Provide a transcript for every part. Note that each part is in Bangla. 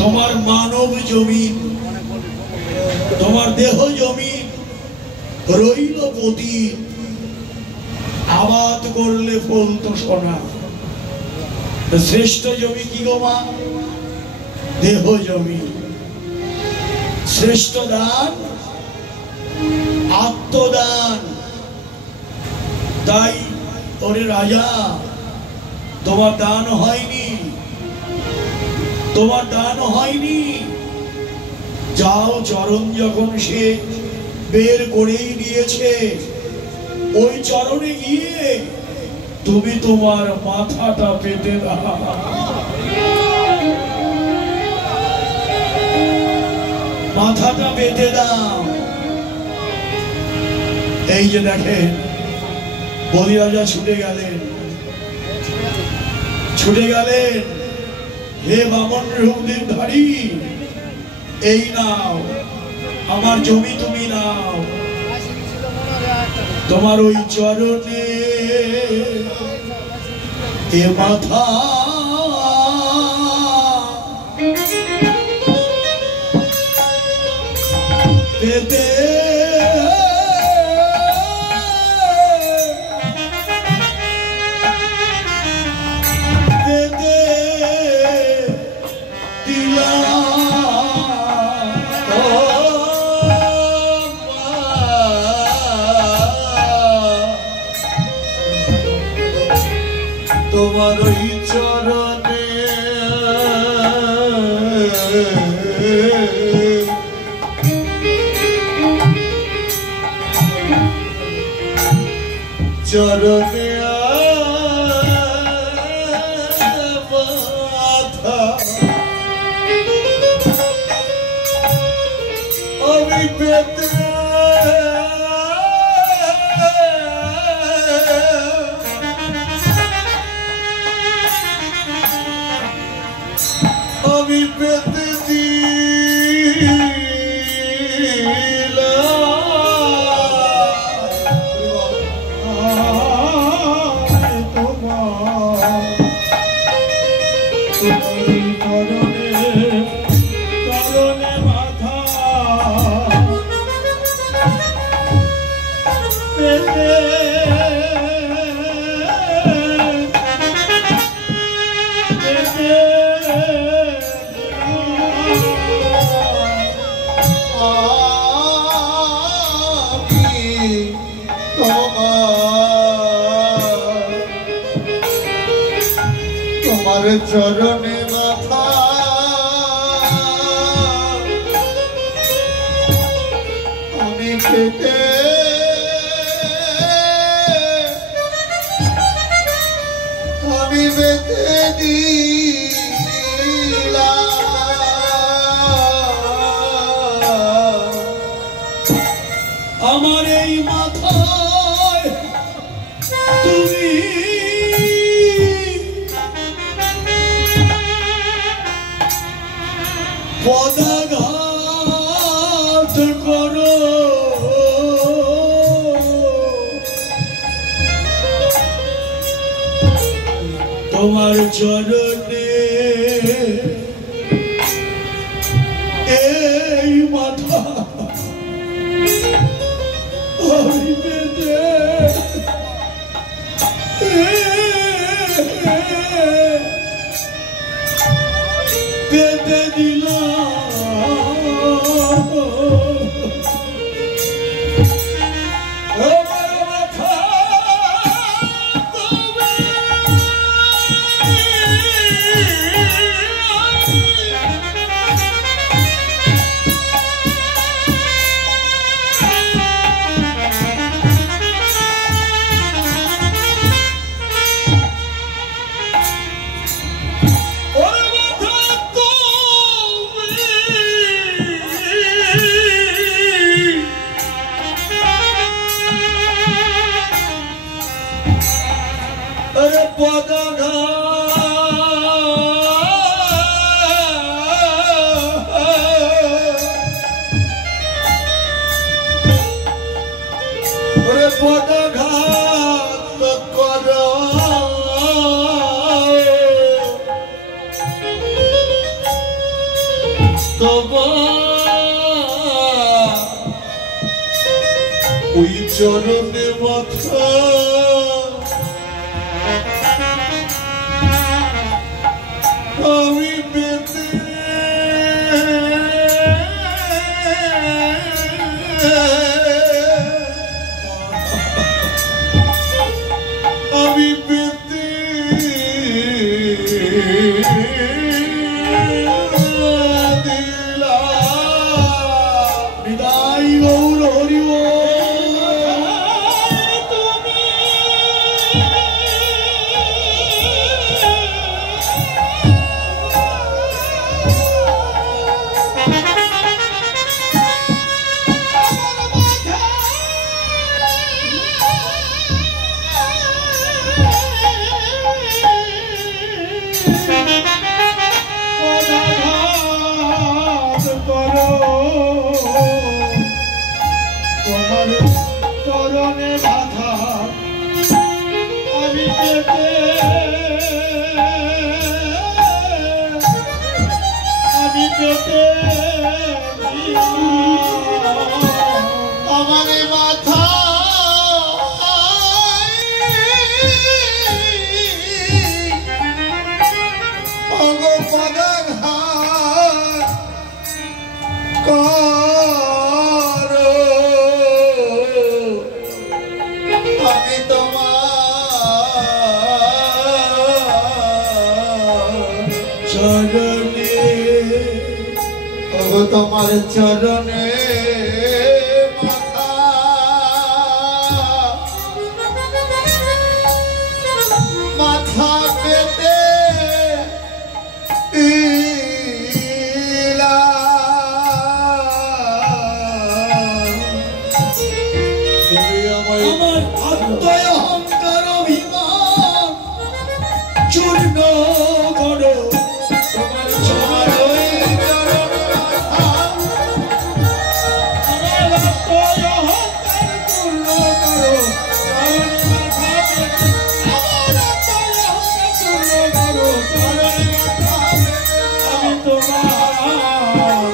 তোমার মানব জমিন, তোমার দেহ জমিন রইল পতি, আবাদ করলে ফলতো সোনা। শ্রেষ্ঠ জমি কি গো মা? দেহ জমি। শ্রেষ্ঠ দান আত্মদান। তাই ওরে রাজা, তোমার দান হয়নি, তোমার দান হয়নি। যাও, চরণ যখন সে বের করেই দিয়েছে, ওই চরণে গিয়ে তুমি তোমার মাথাটা পেতে দাও। মাথাটা পেতে দাও। এই যে দেখেন, বলিরাজা ছুটে গেলেন, ছুটে গেলেন। হে বামন রূপদেব ধারী, এই নাও আমার জমি, তুমি নাও। তোমার ওই চরণে এ মাথা পেতে তোমার ওই চরণে চরণে মাথা আমি পেতে আমি পেতে তোমার চরণে মাথা আমি পেতে আমি পেতে দিলাম। আমার এই মাথায় তুমি পদাঘাত করো, তোমার চরণে এই মাথা আমি পেতে পেতে দিলাম। তোমার ওই চরণে মাথা আমি পেতে আমি পেতে বিদায় গৌর হরি তোমার চরণে বাধা আমি পেতে আমার মাথা আমি তোমার চরণে মাথা পেতে আমার আত্মায় অহংকার অভিমান চূর্ণ করো তোমার চরণে আমার আত্মায় অহংকার চূর্ণ করো আমার আত্মায় অহংকার চূর্ণ করো আমি তোমার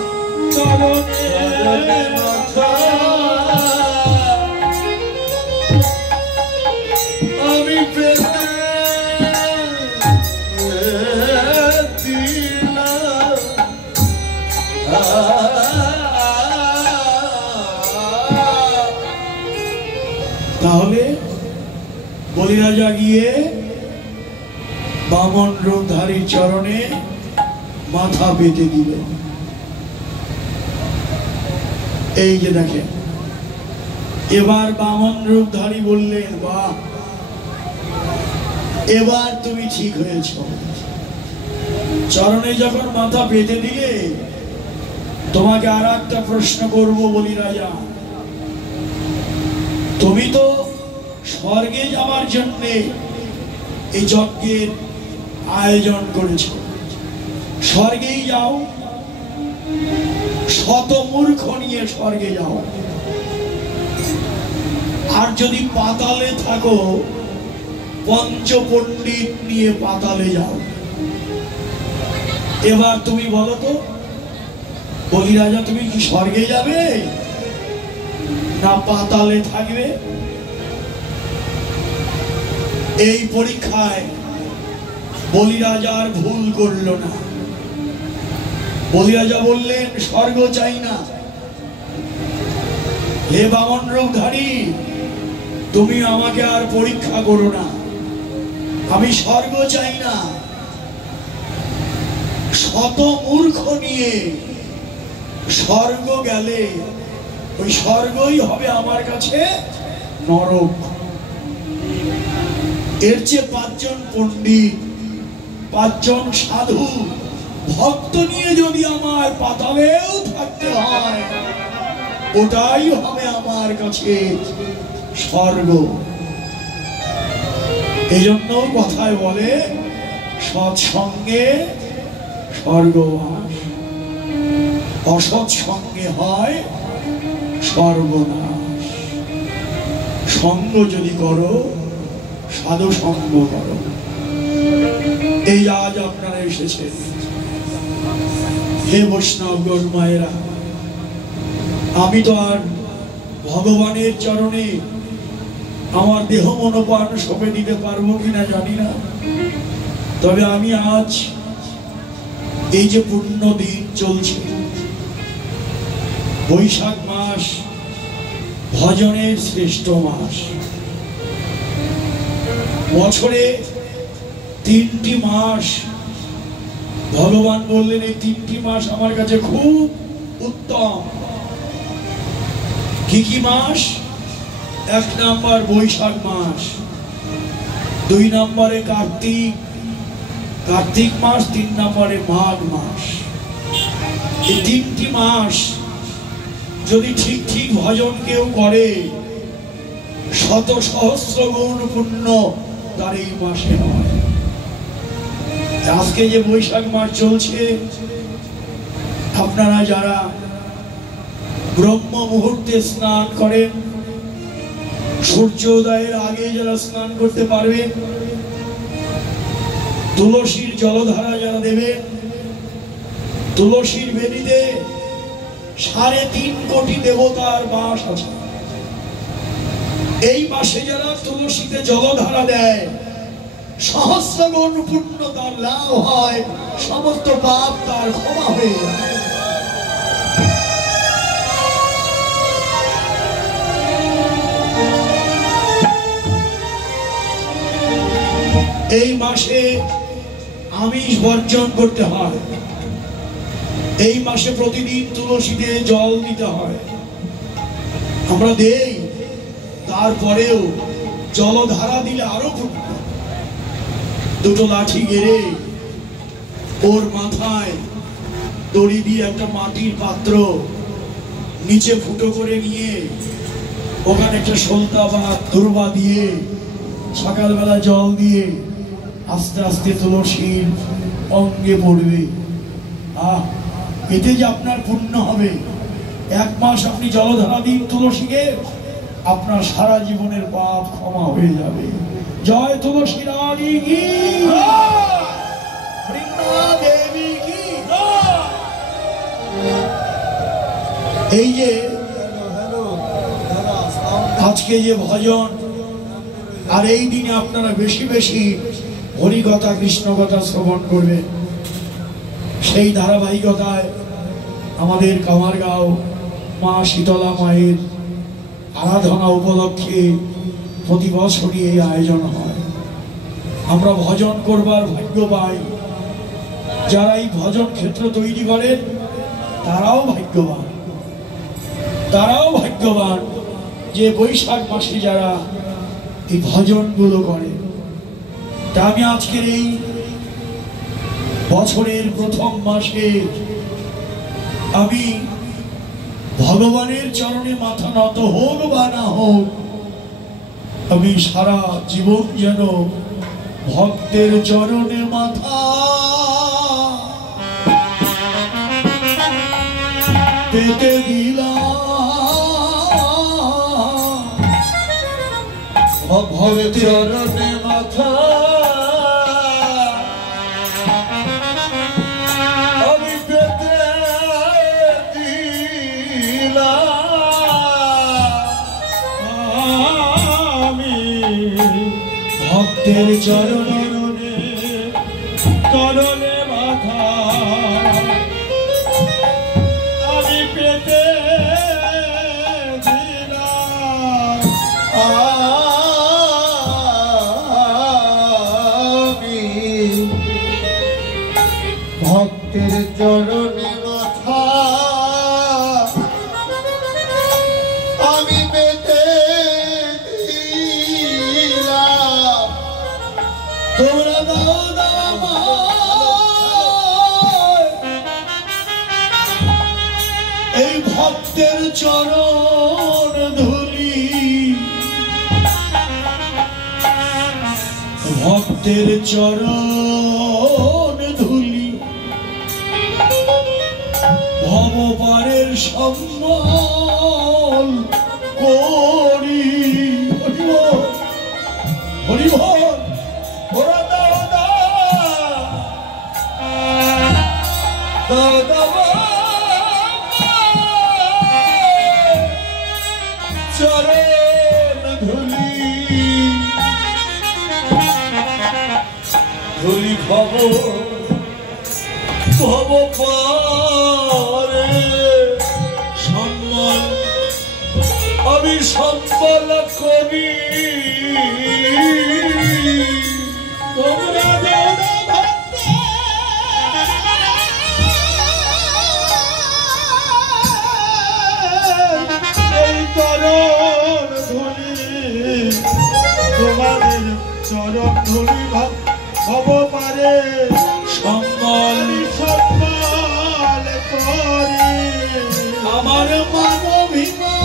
চরণে মাথা আমি পেতে দিলাম তাহলে বলিরাজা গিয়ে বামন রূপধারীর চরণে মাথা পেতে দিল। এই যে দেখেন, এবার বামন রূপধারী বললেন, বাহ, এবার তুমি ঠিক হয়েছ। চরণে যখন মাথা পেতে দিলে, তোমাকে আর একটা প্রশ্ন করবো বলিরাজা। তুমি তো স্বর্গে যাওয়ার জন্য এই যজ্ঞের আয়োজন করেছ, স্বর্গেই যাও, শত মূর্খ নিয়ে স্বর্গে যাও। আর যদি পাতালে থাকো, পঞ্চপণ্ডিত নিয়ে পাতালে যাও। এবার তুমি বলো তো বলিরাজা, তুমি কি স্বর্গে যাবে না পাতালে থাকবে? এই পরীক্ষায় বলিরাজার ভুল করল না। বলিরাজা বললেন, স্বর্গ চাই না। হে বামন রূপধারী, তুমি আমাকে আর পরীক্ষা করো না, আমি স্বর্গ চাই না। শত মূর্খ নিয়ে স্বর্গ গেলে ওই স্বর্গই হবে আমার কাছে নরক। এর চেয়ে 5 জন পণ্ডিত, 5 জন সাধু ভক্ত নিয়ে যদি আমার পাতালেও থাকতে হয়, ওটাই হবে আমার কাছে স্বর্গ। এই জন্য কথায় বলে, সৎসঙ্গে স্বর্গবাস, অসৎ সঙ্গে হয় সর্বনাশ। সঙ্গ যদি করো, সাধু সঙ্গ করো। এই আজ আপনারা এসেছেন, হে বৈষ্ণবগণ মায়েরা, আমি তো আর ভগবানের চরণে আমার দেহ মনোপ্রাণ সঁপে দিতে পারবো কিনা জানি না। তবে আমি আজ এই যে পূর্ণ দিন চলছে, বৈশাখ মাস ভজনের শ্রেষ্ঠ মাস। বছরে 3টি মাস ভগবান বললেন এই 3টি মাস আমার কাছে খুব উত্তম। কি কি মাস? 1 নম্বর বৈশাখ মাস, 2 নম্বরে কার্তিক মাস, 3 নম্বরে মাঘ মাস। এই 3টি মাস যদি ঠিক ঠিক ভজন কেউ করে, শত সহস্র গুণ পুণ্য তার এই মাসে হয়। আজকে যে বৈশাখ মাস চলছে, আপনারা যারা ব্রহ্ম মুহূর্তে স্নান করেন, সূর্যোদয়ের আগে যারা স্নান করতে পারবেন, তুলসীর জলধারা যারা দেবেন, তুলসীর বেদিতে 3.5 কোটি দেবতার বাস আছে। এই মাসে যারা তুলসীতে জলধারা দেয়, সহস্র গুণ পুণ্য তার লাভ হয়, সমস্ত পাপ তার ক্ষমা হয়ে যায়। এই মাসে আমিষ বর্জন করতে হয়। এই মাসে প্রতিদিন তুলসীতে জল দিতে হয়। আমরা দেই, তারপরেও জলধারা দিলে আরো পুণ্য। 2টো লাঠি গেড়ে ওর মাথায় দড়ি দিয়ে একটা মাটির পাত্র নিচে ফুটো করে নিয়ে ওখানে একটা সলতা বা দুর্বা দিয়ে সকালবেলা জল দিয়ে আস্তে আস্তে তুলসীর অঙ্গে পড়বে। এতে যে আপনার পুণ্য হবে। 1 মাস আপনি জলধারা দিন তুলসীকে, আপনার সারা জীবনের পাপ ক্ষমা হয়ে যাবে। জয় তুলসী রানী কি, বৃন্দা দেবী কি। এই যে আজকে যে ভজন, আর এই দিনে আপনারা বেশি বেশি হরিকথা কৃষ্ণ কথা শ্রবণ করবেন। সেই ধারাবাহিকতায় আমাদের কামারগাঁও মা শীতলা মায়ের আরাধনা উপলক্ষে প্রতি বছরই এই আয়োজন হয়। আমরা ভজন করবার ভাগ্য পাই। যারা এই ভজন ক্ষেত্র তৈরি করেন তারাও ভাগ্যবান যে বৈশাখ মাসে যারা এই ভজনগুলো করে। তা আমি আজকের এই বছরের প্রথম মাসে আমি ভগবানের চরণে মাথা নত হোক বা না হোক, আমি সারা জীবন যেন ভক্তের চরণে মাথা পেতে দিলাম। ভক্তের চরণে মাথা আমি পেতে দিলাম। আমি ভক্তের চরণে মাথা আমি পেতে দিলাম। আমি ভক্তের চরণে মাথা আমি পেতে দিলাম। তোমরা দাও এই ভক্তের চরণ ধুলি, ভক্তের চরণ ধুলি ভবপারের সম্বল করি। হরিবল ওরা দাও দেব চরণ ধুলি ধুলি ভব ভব পারে সম্মান আমি সম্বল করি তোমরা এই চরণ ধুলি তোমাদের চরণ ধুলি ভব পারে সম্বল সম্মান করে আমার মানবিমান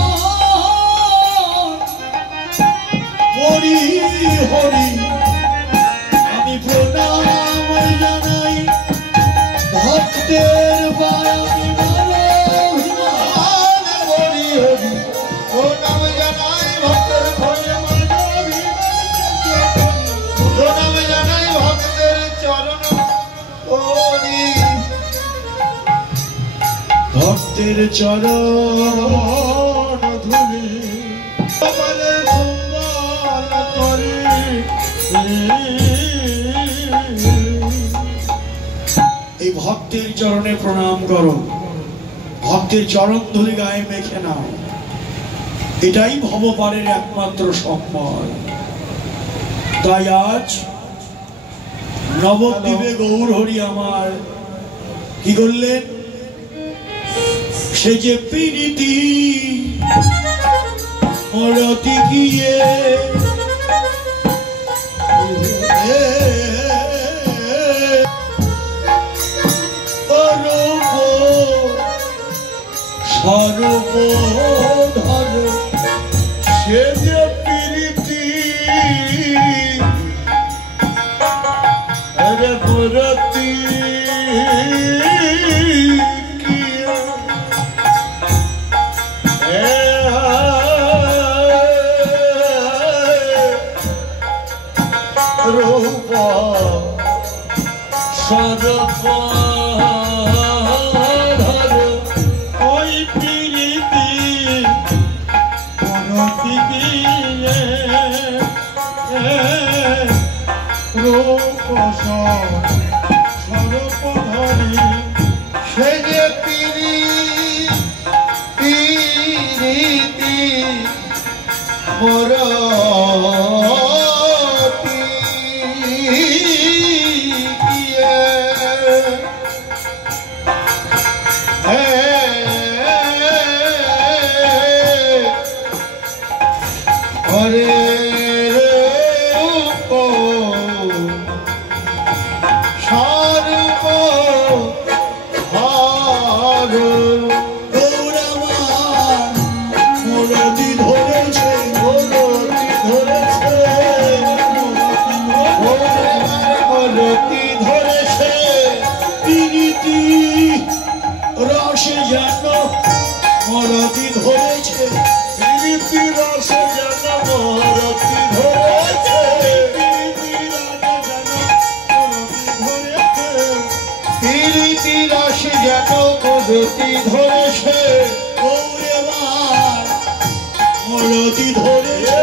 হরি হরি আমি প্রণাম জানাই ভক্তের বায়ামি মানবিমান হরি হরি প্রণাম জানাই ভক্তের ভয়ে প্রণাম জানাই ভক্তের চরণ ধুলি ভক্তের চরণ ধুলি কপালের মঙ্গল করি এই ভক্তের চরণে প্রণাম করো ভক্তের চরণ ধুলি গায়ে মেখে নাও এটাই ভবপারের একমাত্র সম্বল তাই আজ নবদ্বীপে গৌর হরি আমার কি করলেন সে যে প্রীতি মরতি গিয়ে সর্বধর সে যে প্রীতি মরতি সে যে পিরিতি মরতি গিয়ে হরে মরতি ধরেছে প্রীতি রস যেন মরতি ধরেছে প্রীতি রস যেন মরতি ধরেছে গৌরেবার মরতি ধরেছে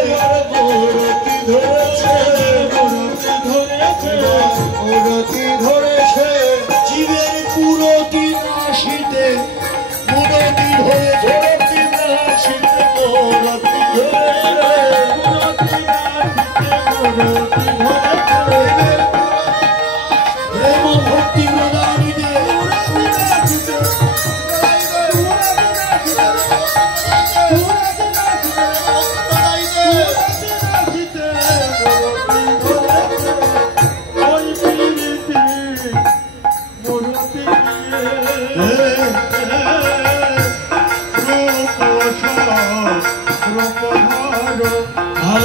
মরতি ধরেছে মরতি ধরেছে মরতি ধরেছে জীবের কুরতি নাশিতে মুরতি ধরেছে নাশিতে মরতি ধরেছে মুরতি নাশিতে মরতি ধরেছে প্রেম ভক্তি প্রদানিতে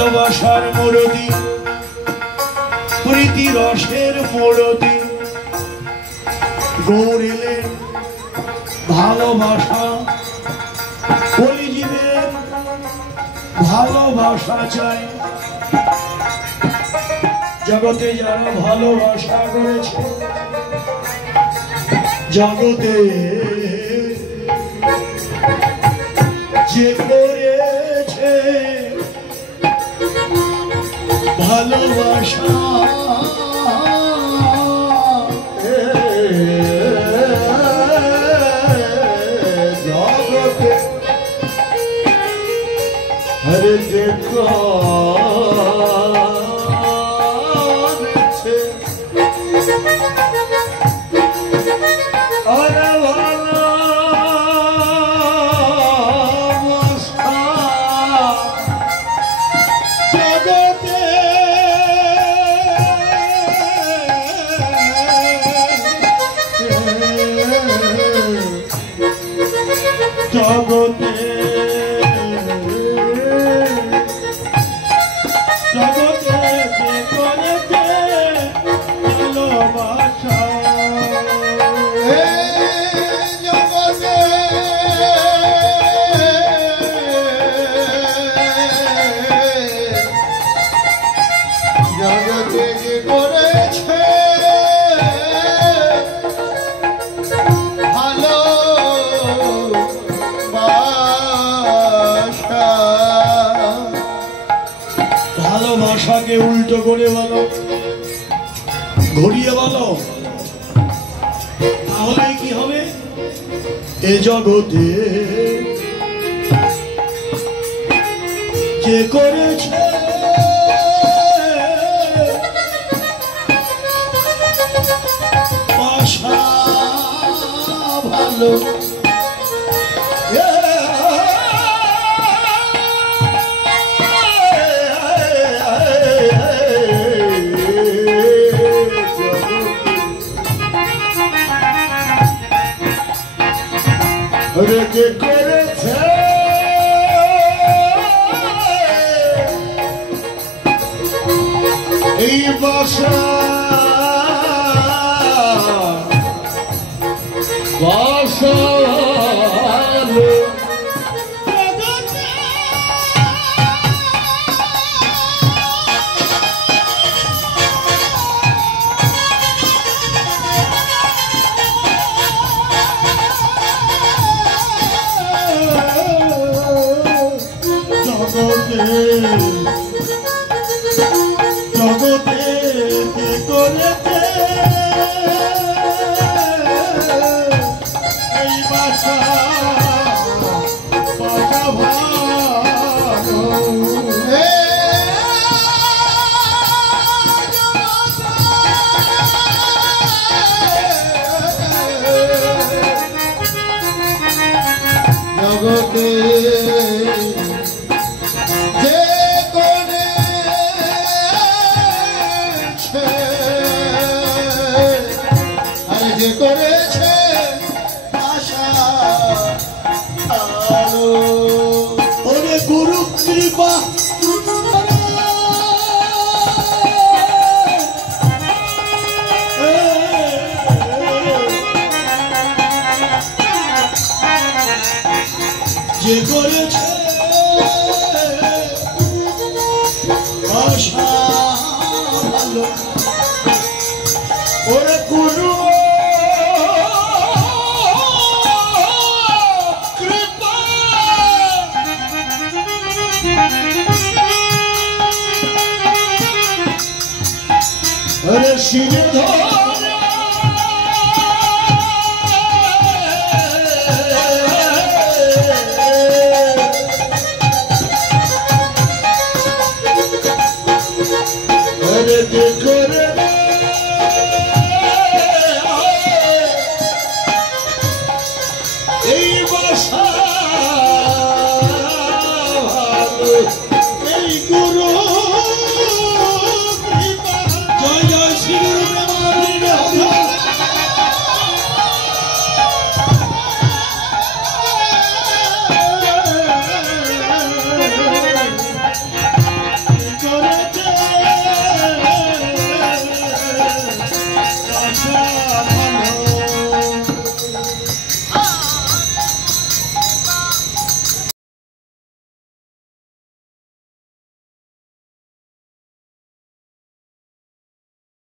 ভালোবাসার মরতি প্রীতি রসের মরতি গৌর এলেন ভালোবাসা কলিজীবের ভালোবাসা চাই জগতে যারা ভালোবাসা করেছে জগতে যে করেছে ভালোবাসা জগতে হরে যে করেছে অরে ভালোবাসা জগতে জগতে জগতে যে করেছে ভালোবাসা জগতে জগতে যে করেছে ভালোবাসাকে উল্টো করে বলো, ঘুরিয়ে বলো, তাহলে কি হবে? এ জগতে যে করেছে আশা ভালো যে করেছে এই বাসা বাসা জগতে যে করেছে এই বাসা বাসা ভালো জগতে যে করেছে আশা ওরে গুরু কৃপা যে করেছে আশা ভালো ওরে গুরু কৃপা ওরে শিরে ধরে ওরে যে করে এই বাসা এই গুরু জয় জয় শ্রী গুরু প্রেমানন্দ